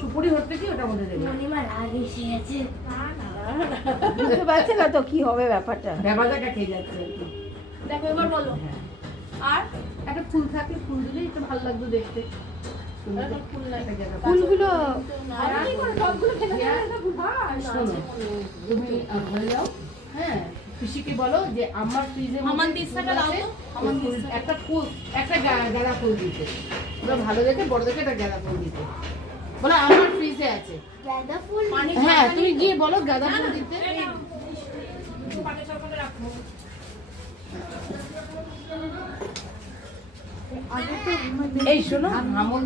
সুপুরি হতে কি ওটা মধ্যে দেবে বুঝতে পারছে না তো কি হবে ব্যাপারটা। ব্যাপারটা খেয়ে যাচ্ছে দেখো এবার বলো। আর একটা ফুল থাকলে ফুল দিলে একটু ভালো লাগতো দেখতে। ফুল নাই, ফুলগুলো শোনো তুমি ঘরে যাও, হ্যাঁ পিসিকে বলো যে আমার ফ্রিজে আমার দিশাটা দাও তো, আমার দিশা একটা ফুল, একটা গাঁদা ফুল দিতে, ওরা ভালো দেখে বড় দেখে একটা গাঁদা ফুল দিতে বলো আমার ফ্রিজে আছে। গাঁদা ফুল হ্যাঁ তুমি গিয়ে বলো গাঁদা ফুল দিতে। এই শোনো আমল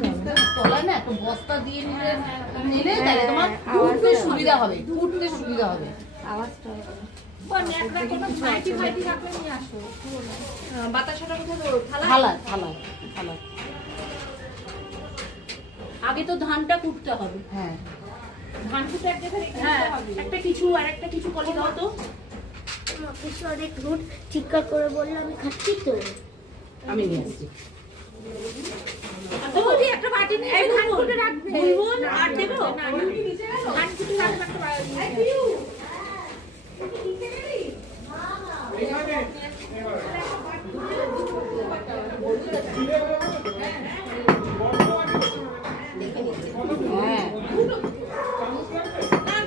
তলায় না একটা বস্তা দিয়ে নিলে তাহলে তোমার উঠতে সুবিধা হবে, উঠতে সুবিধা হবে। আওয়াজটা বাতাসাটা কোথায় দেবো? থালা থালা থালা। আগে তো ধানটা কুটতে হবে। হ্যাঁ ধান কুটে এক জায়গায় রেখে দিতে হবে। একটা কিছু আর একটা কিছু কলি দাও তো। কিছু অনেক রুট চিৎকার করে বললে আমি খাচ্ছি তো। আমি নিয়ে আসছি। বৌদি একটা বাটি নিয়ে ধান কুটে রাখবে। বুলবুল আর দেবো? ধান কুটে রাখবে একটা বাটি। হ্যাঁ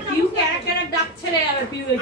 পিউ ক্যারাক ক্যারাক ডাকছে রে, আবার পিউ এই